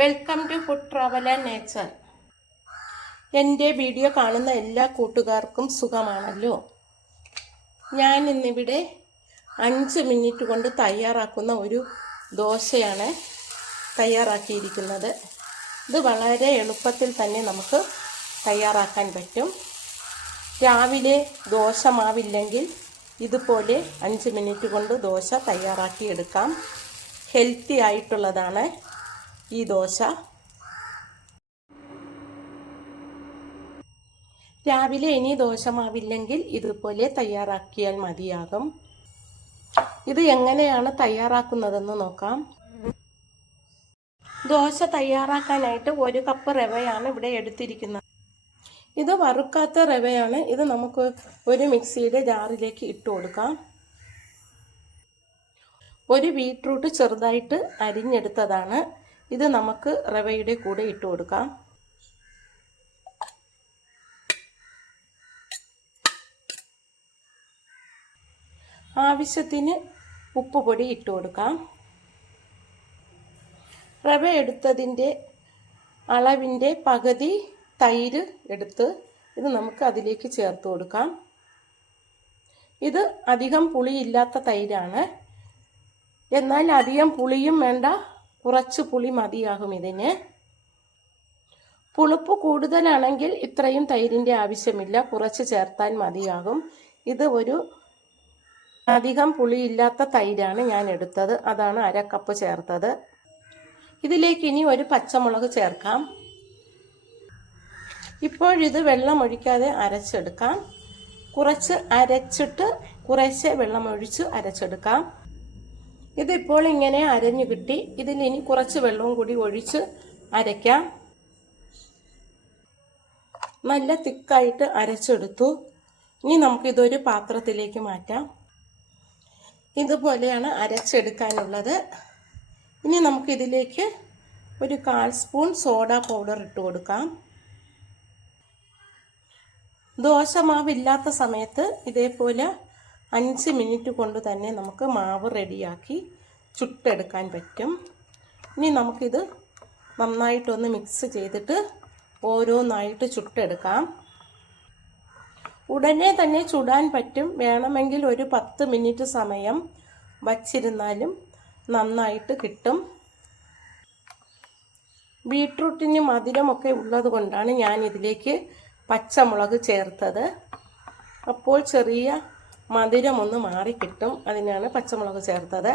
Welcome to food travel and nature എന്റെ video കാണുന്ന എല്ലാ കൂട്ടുകാർക്കും സുഖമാണല്ലോ? ഞാൻ ഇന്നിവിടെ അഞ്ച് മിനിറ്റ് കൊണ്ട് തയ്യാറാക്കുന്ന ഒരു ദോശയാണ് തയ്യാറാക്കിയിരിക്കുന്നത്. ഇത് വളരെ എളുപ്പത്തിൽ തന്നെ നമുക്ക് തയ്യാറാക്കാൻ പറ്റും. രാവിലെ ദോശ മാവില്ലെങ്കിൽ ഇതുപോലെ അഞ്ച് മിനിറ്റ് കൊണ്ട് ദോശ തയ്യാറാക്കിയെടുക്കാം ഹെൽത്തി ആയിട്ടുള്ളതാണ്. ഈ ദോശ. രാവിലെ ഇനി ദോശ മാവില്ലെങ്കിൽ ഇതുപോലെ തയ്യാറാക്കിയാൽ മതിയാകും. ഇത് എങ്ങനെയാണ് തയ്യാറാക്കുന്നതെന്ന് നോക്കാം. ദോശ തയ്യാറാക്കാനായിട്ട് ഒരു കപ്പ് റവയാണ് ഇവിടെ എടുത്തിരിക്കുന്നത്. ഇത് വറുക്കാത്ത റവയാണ്. ഇത് നമുക്ക് ഒരു മിക്സിയുടെ ജാറിലേക്ക് ഇട്ട് കൊടുക്കാം. ഒരു ബീട്രൂട്ട് ചെറുതായിട്ട് അരിഞ്ഞെടുത്തതാണ്. ഇത് നമുക്ക് റവയുടെ കൂടെ ഇട്ട് കൊടുക്കാം. ആവശ്യത്തിന് ഉപ്പ് പൊടി ഇട്ട് കൊടുക്കാം. റവ എടുത്തതിന്റെ അളവിന്റെ പകുതി തൈര് എടുത്ത് ഇത് നമുക്ക് അതിലേക്ക് ചേർത്ത് കൊടുക്കാം. ഇത് അധികം പുളിയില്ലാത്ത തൈരാണ്. എന്നാൽ അധികം പുളിയും വേണ്ട കുറച്ച് പുളി മതിയാകും ഇതിന്. പുളിപ്പ് കൂടുതലാണെങ്കിൽ ഇത്രയും തൈരിന്റെ ആവശ്യമില്ല. കുറച്ച് ചേർത്താൽ മതിയാകും. ഇത് ഒരു അധികം പുളിയില്ലാത്ത തൈരാണ് ഞാൻ എടുത്തത്. അതാണ് അര കപ്പ് ചേർത്തത്. ഇതിലേക്ക് ഇനി ഒരു പച്ചമുളക് ചേർക്കാം. ഇപ്പോഴിത് വെള്ളം ഒഴിക്കാതെ അരച്ചെടുക്കാം. കുറച്ച് അരച്ചിട്ട് കുറേശ്ശെ വെള്ളമൊഴിച്ച് അരച്ചെടുക്കാം. ഇതിപ്പോൾ ഇങ്ങനെ അരഞ്ഞു കിട്ടി. ഇതിൽ ഇനി കുറച്ച് വെള്ളവും കൂടി ഒഴിച്ച് അരയ്ക്കാം. നല്ല തിക്കായിട്ട് അരച്ചെടുത്തു. ഇനി നമുക്കിതൊരു പാത്രത്തിലേക്ക് മാറ്റാം. ഇതുപോലെയാണ് അരച്ചെടുക്കാനുള്ളത്. ഇനി നമുക്കിതിലേക്ക് ഒരു കാൽ സ്പൂൺ സോഡ പൗഡർ ഇട്ട് കൊടുക്കാം. ദോശമാവില്ലാത്ത സമയത്ത് ഇതേപോലെ അഞ്ച് മിനിറ്റ് കൊണ്ട് തന്നെ നമുക്ക് മാവ് റെഡിയാക്കി ചുട്ടെടുക്കാൻ പറ്റും. ഇനി നമുക്കിത് നന്നായിട്ടൊന്ന് മിക്സ് ചെയ്തിട്ട് ഓരോന്നായിട്ട് ചുട്ടെടുക്കാം. ഉടനെ തന്നെ ചുടാൻ പറ്റും. വേണമെങ്കിൽ ഒരു പത്ത് മിനിറ്റ് സമയം വച്ചിരുന്നാലും നന്നായിട്ട് കിട്ടും. ബീട്രൂട്ടിന് മധുരമൊക്കെ ഉള്ളത് കൊണ്ടാണ് ഞാൻ ഇതിലേക്ക് പച്ചമുളക് ചേർത്തത്. അപ്പോൾ ചെറിയ മധുരമൊന്ന് മാറിക്കിട്ടും അതിനാണ് പച്ചമുളക് ചേർത്തത്.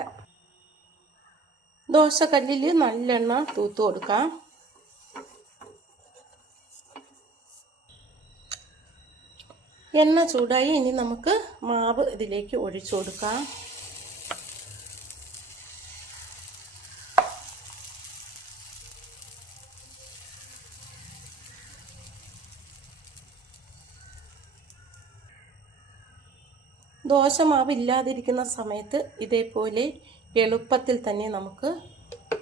ദോശക്കല്ലിൽ നല്ലെണ്ണ തൂത്തു കൊടുക്കാം. എണ്ണ ചൂടായി ഇനി നമുക്ക് മാവ് ഇതിലേക്ക് ഒഴിച്ചു കൊടുക്കാം. ദോശമാവ് ഇല്ലാതിരിക്കുന്ന സമയത്ത് ഇതേപോലെ എളുപ്പത്തിൽ തന്നെ നമുക്ക്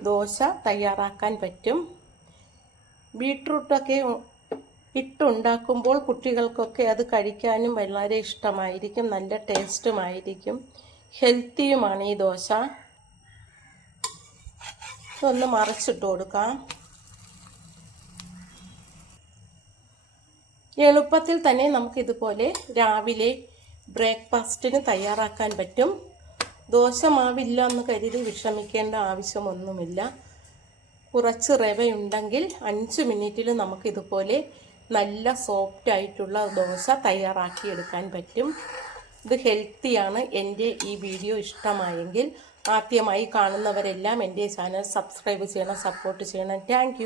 ദോശ തയ്യാറാക്കാൻ പറ്റും. ബീട്രൂട്ടൊക്കെ ഇട്ടുണ്ടാക്കുമ്പോൾ കുട്ടികൾക്കൊക്കെ അത് കഴിക്കാനും വളരെ ഇഷ്ടമായിരിക്കും നല്ല ടേസ്റ്റുമായിരിക്കും ഹെൽത്തിയുമാണ് ഈ ദോശ. ഇതൊന്ന് മറിച്ചിട്ട് കൊടുക്കാം. എളുപ്പത്തിൽ തന്നെ നമുക്കിതുപോലെ രാവിലെ ബ്രേക്ക്ഫാസ്റ്റിന് തയ്യാറാക്കാൻ പറ്റും. ദോശ മാവില്ല എന്ന് കരുതി വിഷമിക്കേണ്ട ആവശ്യമൊന്നുമില്ല. കുറച്ച് റവയുണ്ടെങ്കിൽ അഞ്ച് മിനിറ്റിൽ നമുക്കിതുപോലെ നല്ല സോഫ്റ്റ് ആയിട്ടുള്ള ദോശ തയ്യാറാക്കിയെടുക്കാൻ പറ്റും. ഇത് ഹെൽത്തിയാണ്. എന്റെ ഈ വീഡിയോ ഇഷ്ടമായെങ്കിൽ ആദ്യമായി കാണുന്നവരെല്ലാം എന്റെ ചാനൽ സബ്സ്ക്രൈബ് ചെയ്യണം സപ്പോർട്ട് ചെയ്യണം. താങ്ക്